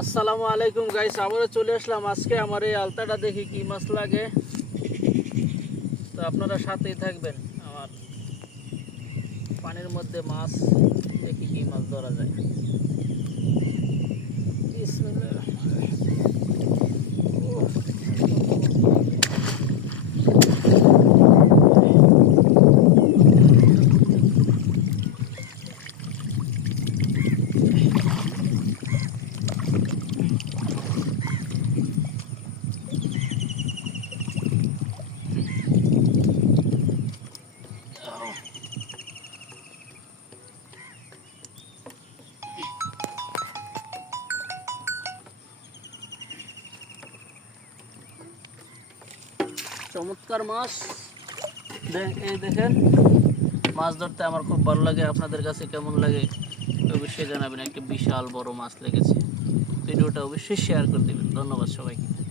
আসসালামু আলাইকুম গাইস, আবারও চলে আসলাম। আজকে আমার এই আলতাটা দেখি কি মাছ লাগে, তো আপনারা সাথেই থাকবেন। আমার পানির মধ্যে মাছ দেখি কি মাছ ধরা যায়। বিসমিল্লাহির চমৎকার মাছ। এই দেখেন, মাছ ধরতে আমার খুব ভালো লাগে। আপনাদের কাছে কেমন লাগে অবশ্যই জানাবেন। একটা বিশাল বড় মাছ লেগেছে। ভিডিওটা অবশ্যই শেয়ার করে দেবেন। ধন্যবাদ সবাইকে।